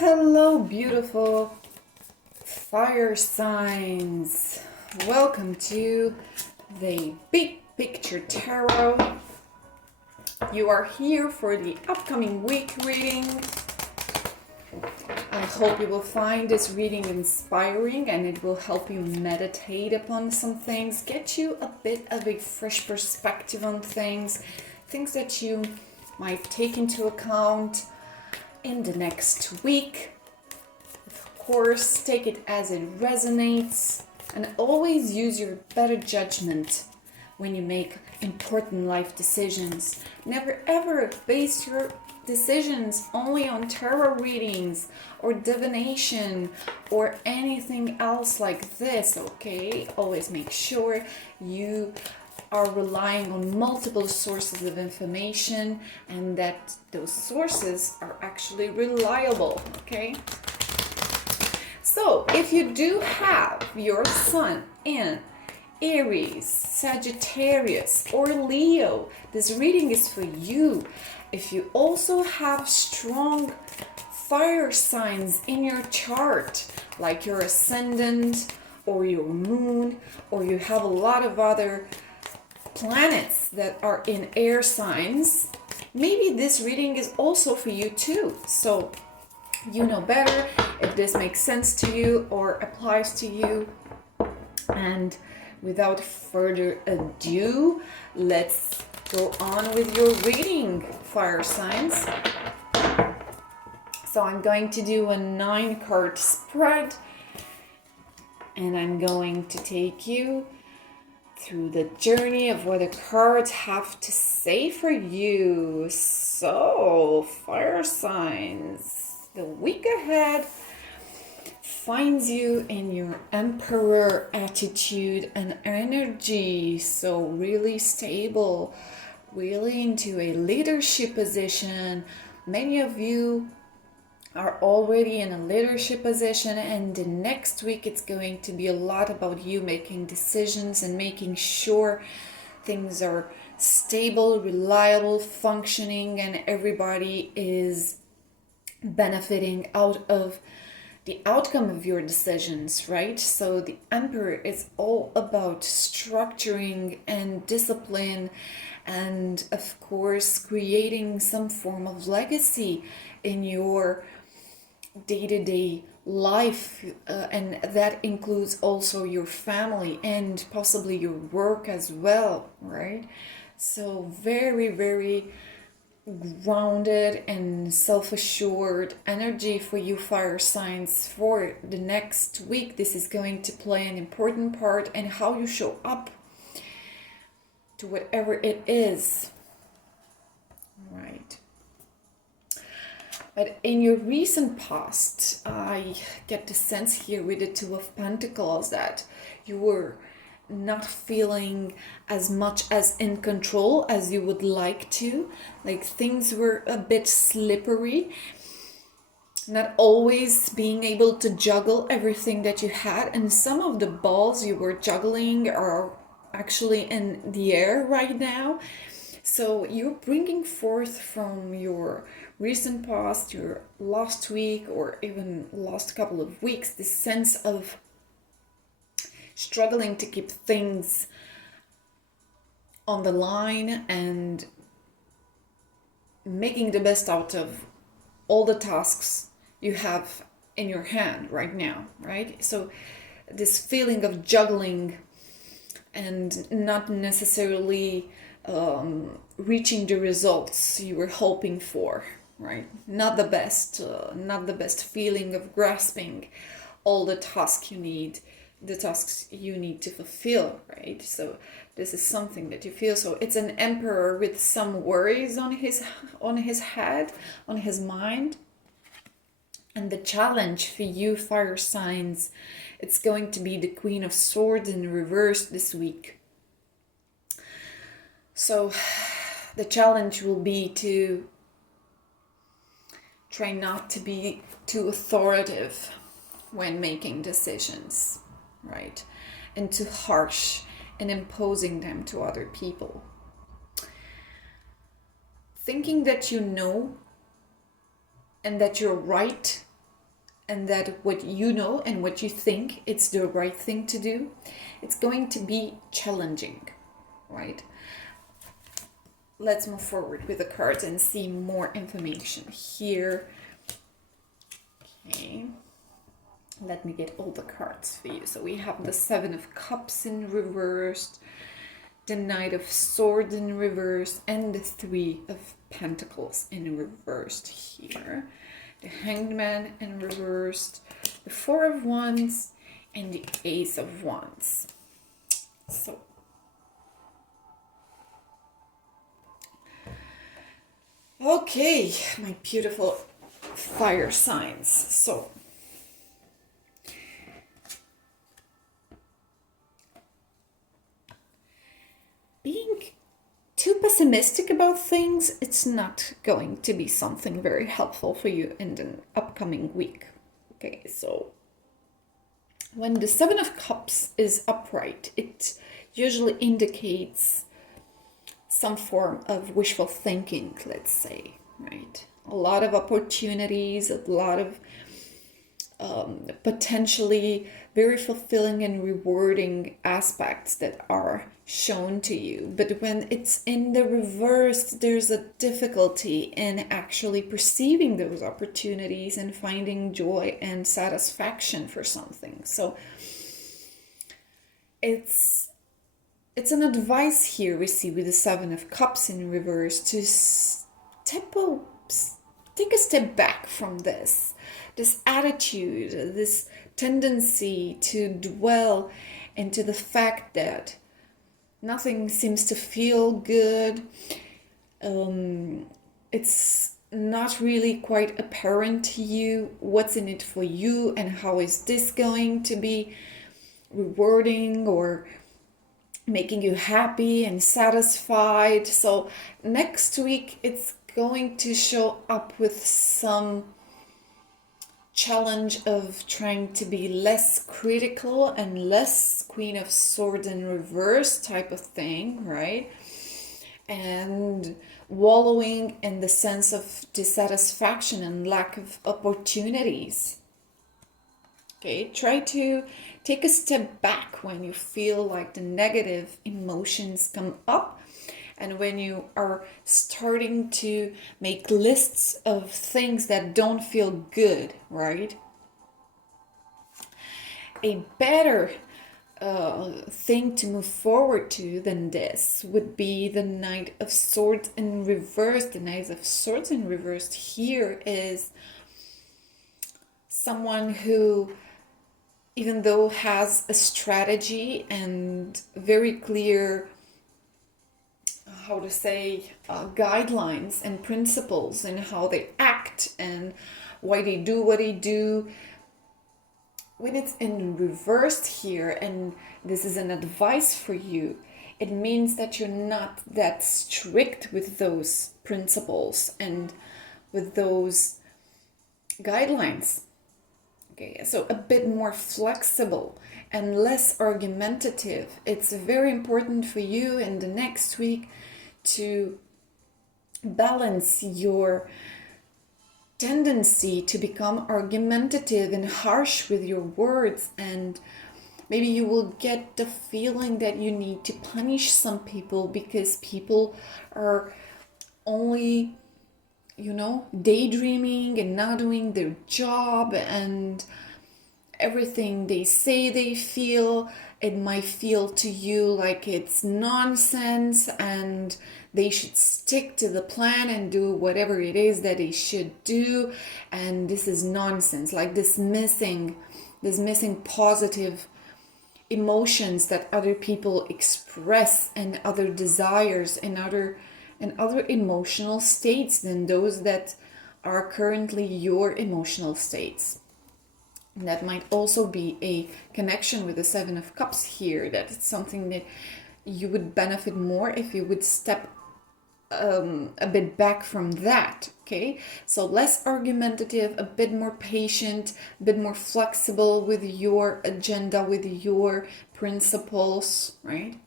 Hello, beautiful fire signs. Welcome to the Big Picture Tarot. You are here for the upcoming week reading. I hope you will find this reading inspiring and it will help you meditate upon some things, get you a bit of a fresh perspective on things that you might take into account in the next week. Of course, take it as it resonates and always use your better judgment when you make important life decisions. Never ever base your decisions only on tarot readings or divination or anything else like this, okay? Always make sure you are relying on multiple sources of information and that those sources are actually reliable, okay? So if you do have your sun in Aries, Sagittarius, or Leo, this reading is for you. If you also have strong fire signs in your chart, like your ascendant or your moon, or you have a lot of other planets that are in air signs, maybe this reading is also for you too. So you know better if this makes sense to you or applies to you. And without further ado, let's go on with your reading, fire signs. So I'm going to do a 9-card spread and I'm going to take you through the journey of what the cards have to say for you. So, fire signs, the week ahead finds you in your emperor attitude and energy. So really stable, really into a leadership position. Many of you are already in a leadership position, and the next week it's going to be a lot about you making decisions and making sure things are stable, reliable, functioning, and everybody is benefiting out of the outcome of your decisions, right? So the Emperor is all about structuring and discipline and of course creating some form of legacy in your day-to-day life, and that includes also your family and possibly your work as well, right? So very grounded and self-assured energy for you fire signs for the next week. This is going to play an important part in how you show up to whatever it is, right? But in your recent past, I get the sense here with the Two of Pentacles that you were not feeling as much as in control as you would like to. Like things were a bit slippery. Not always being able to juggle everything that you had. And some of the balls you were juggling are actually in the air right now. So you're bringing forth from your recent past, your last week or even last couple of weeks, this sense of struggling to keep things on the line and making the best out of all the tasks you have in your hand right now, right? So this feeling of juggling and not necessarily reaching the results you were hoping for, right? Not the best feeling of grasping all the tasks you need to fulfill, right? So this is something that you feel. So it's an emperor with some worries on his head, on his mind. And the challenge for you fire signs, it's going to be the Queen of Swords in reverse this week. So the challenge will be to try not to be too authoritative when making decisions, right? And too harsh in imposing them to other people. Thinking that you know and that you're right and that what you know and what you think it's the right thing to do, it's going to be challenging, right? Let's move forward with the cards and see more information here. Okay, let me get all the cards for you. So we have the Seven of Cups in reversed, the Knight of Swords in reverse, and the Three of Pentacles in reversed here. The Hanged Man in reversed, the Four of Wands, and the Ace of Wands. So, okay, my beautiful fire signs. So, being too pessimistic about things, it's not going to be something very helpful for you in the upcoming week. Okay, so when the Seven of Cups is upright, it usually indicates some form of wishful thinking, let's say, right? A lot of opportunities, a lot of potentially very fulfilling and rewarding aspects that are shown to you. But when it's in the reverse, there's a difficulty in actually perceiving those opportunities and finding joy and satisfaction for something. So it's an advice here we see with the Seven of Cups in reverse to take a step back from this attitude, this tendency to dwell into the fact that nothing seems to feel good. It's not really quite apparent to you what's in it for you and how is this going to be rewarding or making you happy and satisfied. So next week it's going to show up with some challenge of trying to be less critical and less Queen of Swords in reverse type of thing, right? And wallowing in the sense of dissatisfaction and lack of opportunities. Okay, try to take a step back when you feel like the negative emotions come up and when you are starting to make lists of things that don't feel good, right? A better thing to move forward to than this would be the Knight of Swords in reverse. The Knight of Swords in reverse here is someone who, even though has a strategy and very clear, guidelines and principles in how they act and why they do what they do, when it's in reversed here, and this is an advice for you, it means that you're not that strict with those principles and with those guidelines. Okay, so a bit more flexible and less argumentative. It's very important for you in the next week to balance your tendency to become argumentative and harsh with your words, and maybe you will get the feeling that you need to punish some people because people are only, daydreaming and not doing their job, and everything they say they feel, it might feel to you like it's nonsense and they should stick to the plan and do whatever it is that they should do, and this is nonsense, like this missing positive emotions that other people express and other desires and other emotional states than those that are currently your emotional states. And that might also be a connection with the Seven of Cups here, that it's something that you would benefit more if you would step a bit back from that. Okay, so less argumentative, a bit more patient, a bit more flexible with your agenda, with your principles, right?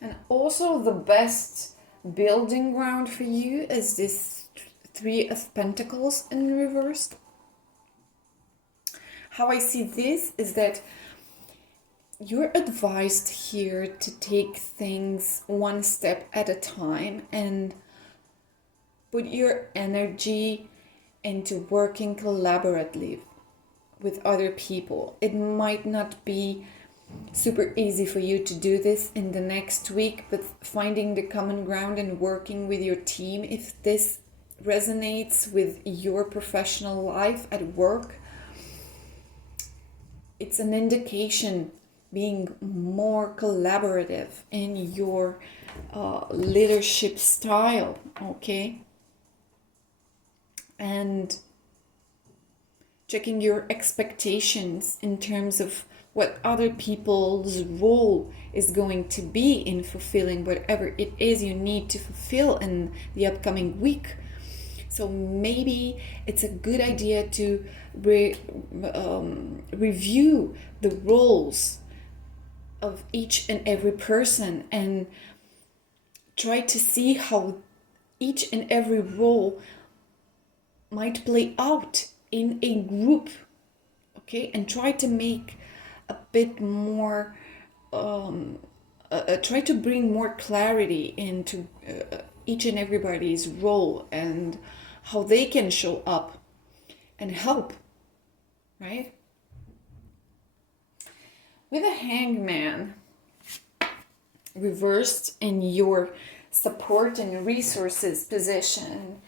And also the best building ground for you is this Three of Pentacles in reverse. How I see this is that you're advised here to take things one step at a time and put your energy into working collaboratively with other people. It might not be super easy for you to do this in the next week, but finding the common ground and working with your team, if this resonates with your professional life at work, it's an indication being more collaborative in your leadership style, okay? And checking your expectations in terms of what other people's role is going to be in fulfilling whatever it is you need to fulfill in the upcoming week. So maybe it's a good idea to review the roles of each and every person and try to see how each and every role might play out in a group, okay? And try to make a bit more, try to bring more clarity into each and everybody's role and how they can show up and help, right? With a Hangman reversed in your support and resources position,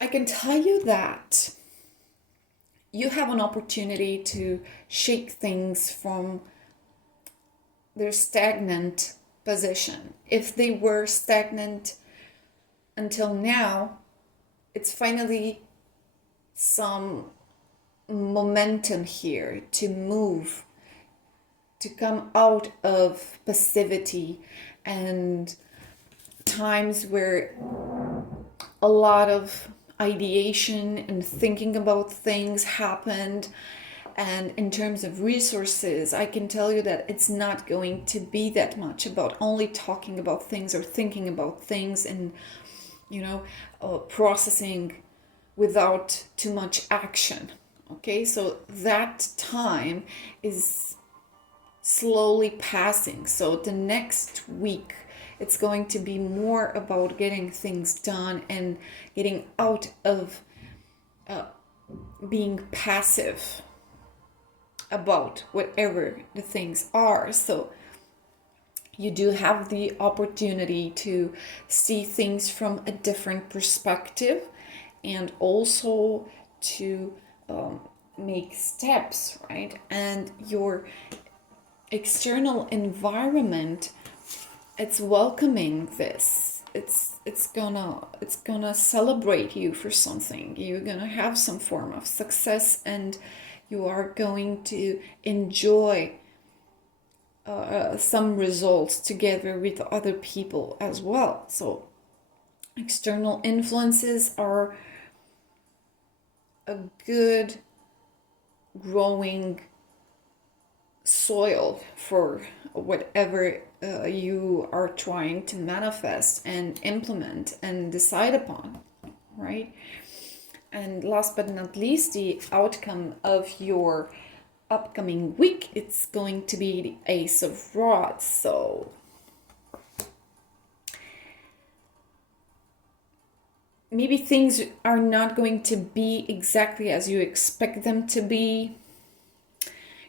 I can tell you that you have an opportunity to shake things from their stagnant position. If they were stagnant until now, it's finally some momentum here to move, to come out of passivity and times where a lot of ideation and thinking about things happened. And in terms of resources, I can tell you that it's not going to be that much about only talking about things or thinking about things and, processing without too much action. Okay, so that time is slowly passing. So the next week, it's going to be more about getting things done and getting out of being passive about whatever the things are. So you do have the opportunity to see things from a different perspective and also to make steps, right? And your external environment, it's welcoming this. It's gonna celebrate you for something. You're gonna have some form of success and you are going to enjoy some results together with other people as well. So external influences are a good growing soil for whatever you are trying to manifest and implement and decide upon, right? And last but not least, the outcome of your upcoming week, it's going to be the Ace of Rods. So maybe things are not going to be exactly as you expect them to be.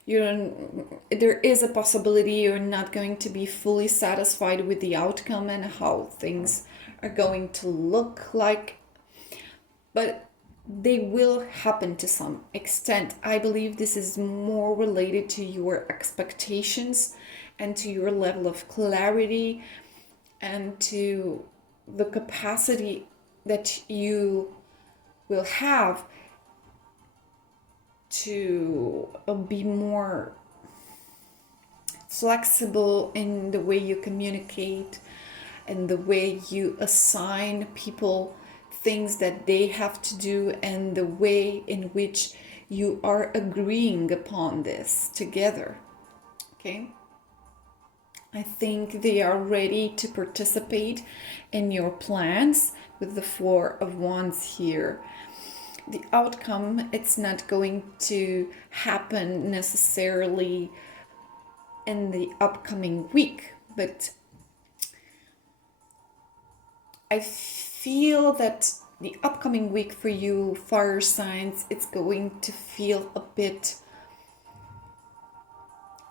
There is a possibility you're not going to be fully satisfied with the outcome and how things are going to look like, but they will happen to some extent. I believe this is more related to your expectations and to your level of clarity and to the capacity that you will have to be more flexible in the way you communicate and the way you assign people things that they have to do and the way in which you are agreeing upon this together. Okay? I think they are ready to participate in your plans with the Four of Wands here. The outcome, it's not going to happen necessarily in the upcoming week, but I feel that the upcoming week for you, fire signs, it's going to feel a bit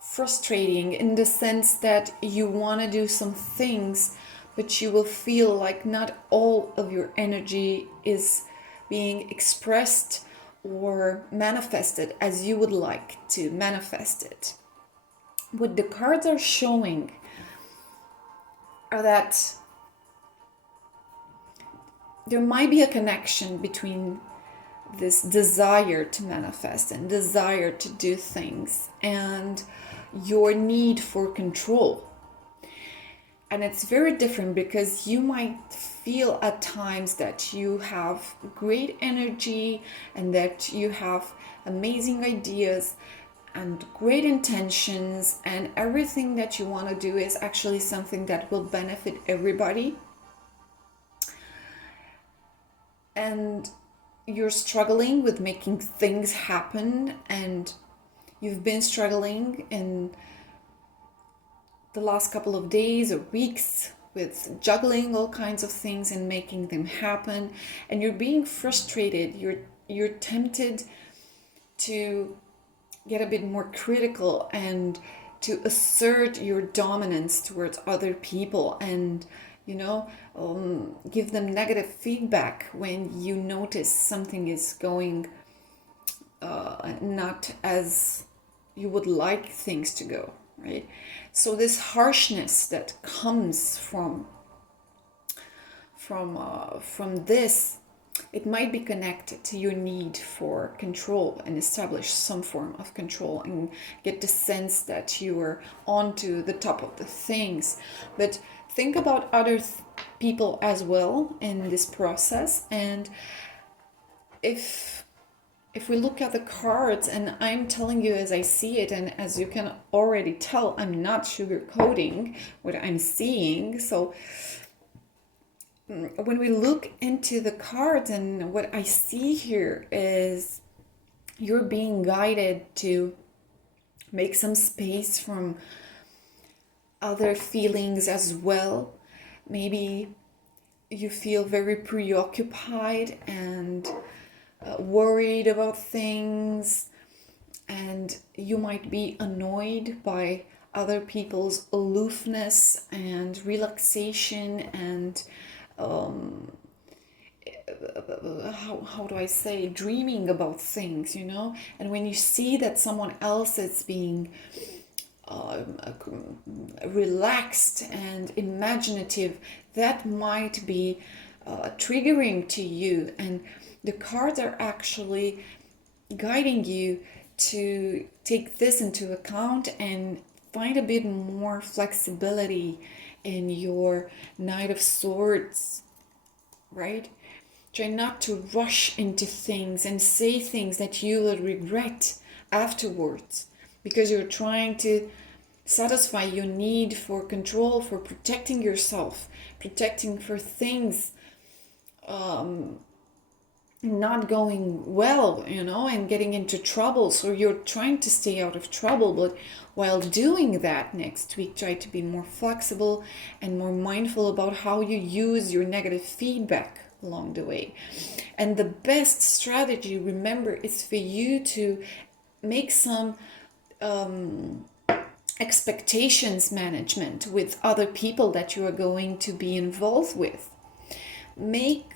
frustrating in the sense that you want to do some things, but you will feel like not all of your energy is being expressed or manifested as you would like to manifest it. What the cards are showing are that there might be a connection between this desire to manifest and desire to do things and your need for control. And it's very different because you might feel at times that you have great energy and that you have amazing ideas and great intentions, and everything that you want to do is actually something that will benefit everybody. And you're struggling with making things happen, and you've been struggling in the last couple of days or weeks with juggling all kinds of things and making them happen, and you're being frustrated. You're tempted to get a bit more critical and to assert your dominance towards other people, and give them negative feedback when you notice something is going not as you would like things to go, right? So this harshness that comes from this, it might be connected to your need for control and establish some form of control and get the sense that you are onto the top of the things. But think about other people as well in this process. And if we look at the cards, and I'm telling you as I see it, and as you can already tell, I'm not sugarcoating what I'm seeing. So when we look into the cards, and what I see here is you're being guided to make some space from other feelings as well. Maybe you feel very preoccupied and worried about things, and you might be annoyed by other people's aloofness and relaxation and how do I say, dreaming about things, and when you see that someone else is being relaxed and imaginative, that might be triggering to you, and the cards are actually guiding you to take this into account and find a bit more flexibility in your Knight of Swords, right? Try not to rush into things and say things that you will regret afterwards, because you're trying to satisfy your need for control, for protecting yourself, protecting for things not going well, and getting into trouble. So you're trying to stay out of trouble, but while doing that, next week try to be more flexible and more mindful about how you use your negative feedback along the way. And the best strategy, remember, is for you to make some expectations management with other people that you are going to be involved with. Make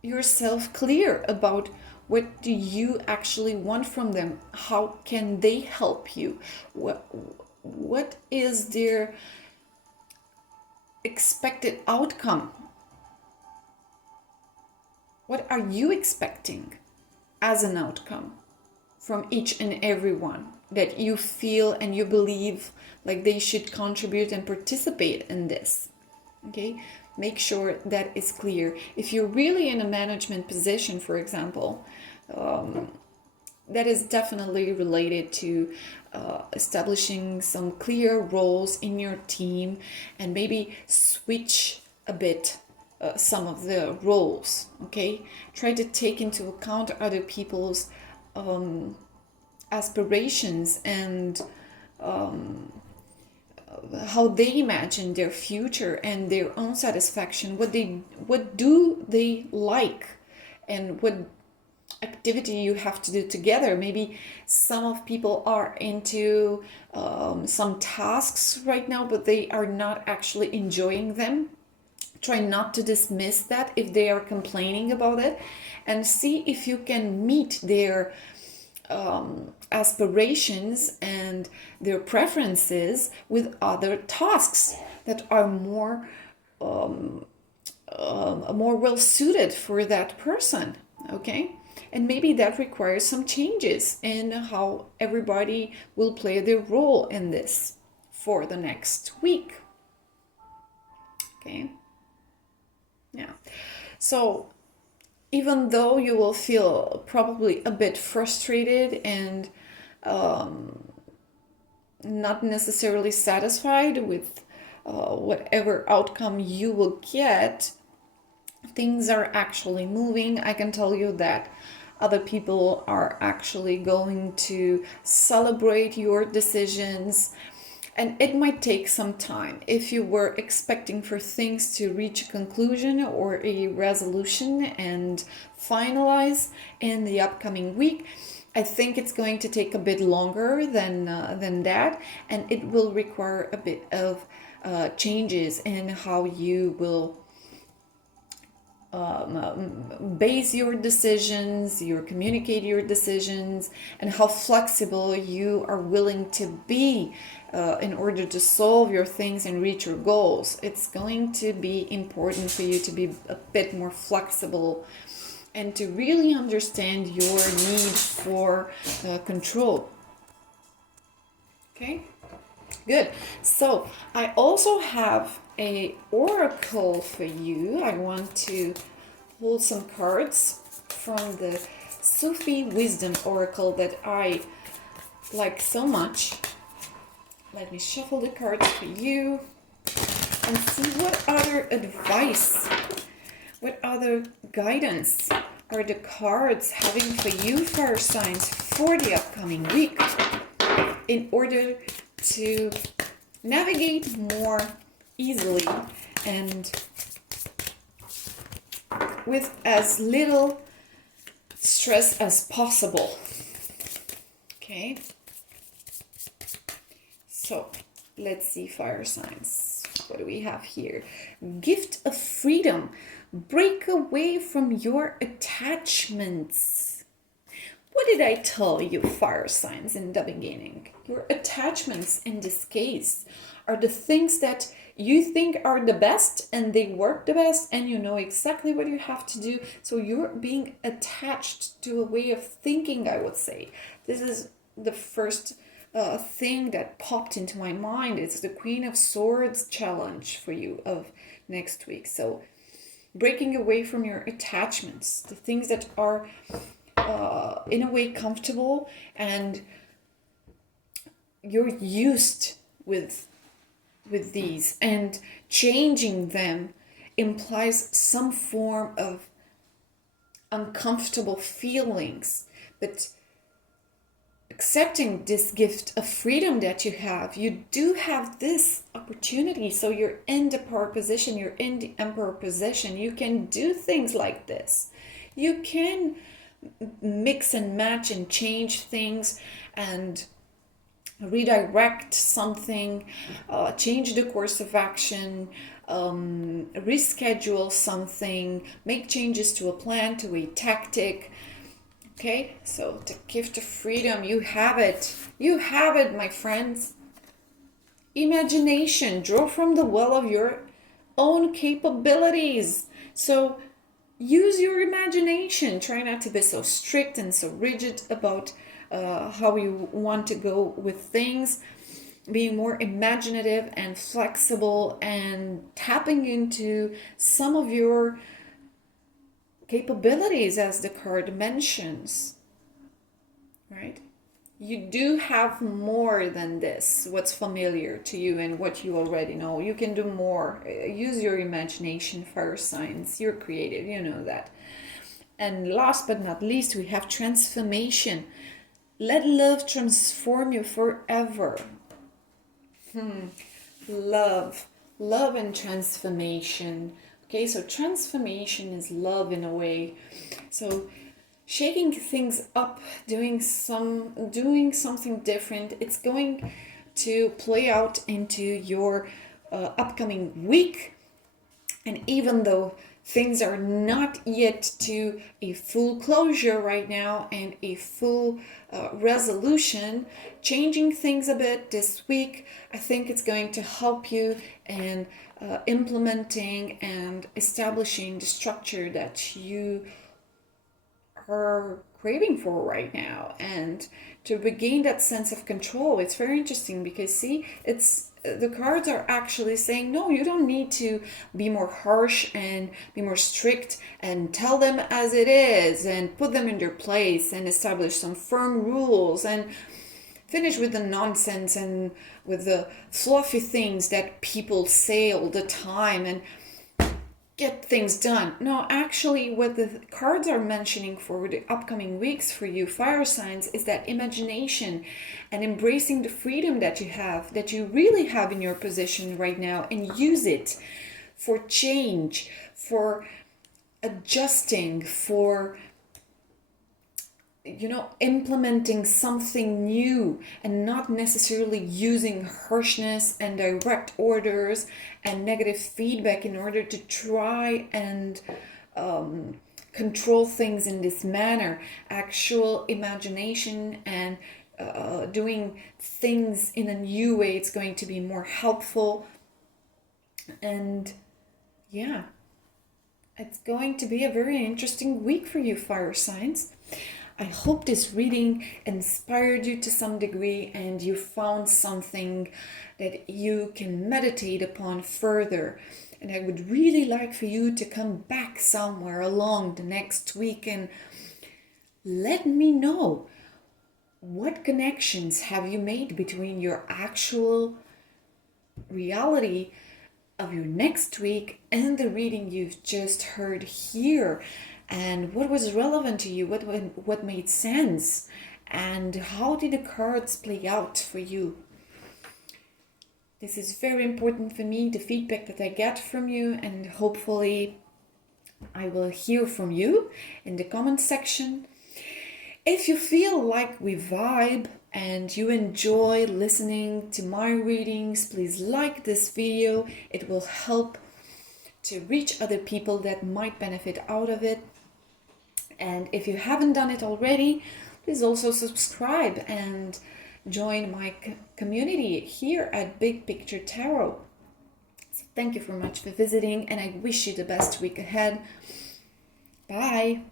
yourself clear about what do you actually want from them. How can they help you? What is their expected outcome? What are you expecting as an outcome from each and every one that you feel and you believe like they should contribute and participate in this? Okay, make sure that is clear. If you're really in a management position, for example, that is definitely related to establishing some clear roles in your team, and maybe switch a bit some of the roles. Okay, try to take into account other people's aspirations and how they imagine their future and their own satisfaction, what do they like, and what activity you have to do together. Maybe some of people are into some tasks right now, but they are not actually enjoying them. Try not to dismiss that if they are complaining about it, and see if you can meet their aspirations and their preferences with other tasks that are more well suited for that person. Okay, and maybe that requires some changes in how everybody will play their role in this for the next week. Okay, yeah, so even though you will feel probably a bit frustrated and not necessarily satisfied with whatever outcome you will get, things are actually moving. I can tell you that other people are actually going to celebrate your decisions, and it might take some time. If you were expecting for things to reach a conclusion or a resolution and finalize in the upcoming week, I think it's going to take a bit longer than that, and it will require a bit of changes in how you will base your decisions, you communicate your decisions, and how flexible you are willing to be in order to solve your things and reach your goals. It's going to be important for you to be a bit more flexible and to really understand your need for control. Okay, good. So I also have a oracle for you. I want to pull some cards from the Sufi wisdom oracle that I like so much. Let me shuffle the cards for you and see what other advice, what other guidance are the cards having for you, fire signs, for the upcoming week in order to navigate more easily and with as little stress as possible. Okay, so let's see, fire signs. What do we have here? Gift of freedom. Break away from your attachments. What did I tell you, fire signs, in the beginning? Your attachments in this case are the things that you think are the best and they work the best and you know exactly what you have to do. So you're being attached to a way of thinking, I would say. This is the first thing that popped into my mind. It's the Queen of Swords challenge for you of next week. So breaking away from your attachments, the things that are in a way comfortable and you're used with these, and changing them implies some form of uncomfortable feelings. But accepting this gift of freedom that you do have this opportunity. So you're in the power position, you're in the emperor position. You can do things like this. You can mix and match and change things and redirect something, change the course of action, reschedule something, make changes to a plan, to a tactic. Okay, so the gift of freedom, you have it. You have it, my friends. Imagination, draw from the well of your own capabilities. So use your imagination. Try not to be so strict and so rigid about how you want to go with things. Being more imaginative and flexible and tapping into some of your capabilities, as the card mentions. right? You do have more than this, what's familiar to you and what you already know. You can do more. Use your imagination, fire signs. You're creative, you know that. And last but not least, we have transformation. Let love transform you forever. Love. Love and transformation. Okay, so transformation is love in a way. So shaking things up, doing something different, it's going to play out into your upcoming week. And even though things are not yet to a full closure right now and a full resolution, changing things a bit this week, I think it's going to help you in implementing and establishing the structure that you are craving for right now, and to regain that sense of control. It's very interesting because see, it's the cards are actually saying no, you don't need to be more harsh and be more strict and tell them as it is and put them in their place and establish some firm rules and finish with the nonsense and with the fluffy things that people say all the time and get things done. No, actually, what the cards are mentioning for the upcoming weeks for you, fire signs, is that imagination and embracing the freedom that you have, that you really have in your position right now, and use it for change, for adjusting, for implementing something new, and not necessarily using harshness and direct orders and negative feedback in order to try and control things in this manner. Actual imagination and doing things in a new way, it's going to be more helpful. And yeah, it's going to be a very interesting week for you, fire signs. I hope this reading inspired you to some degree and you found something that you can meditate upon further. And I would really like for you to come back somewhere along the next week and let me know, what connections have you made between your actual reality of your next week and the reading you've just heard here? And what was relevant to you, what made sense, and how did the cards play out for you? This is very important for me, the feedback that I get from you, and hopefully I will hear from you in the comment section. If you feel like we vibe and you enjoy listening to my readings, please like this video. It will help to reach other people that might benefit out of it. And if you haven't done it already, please also subscribe and join my community here at Big Picture Tarot. So thank you very much for visiting, and I wish you the best week ahead. Bye.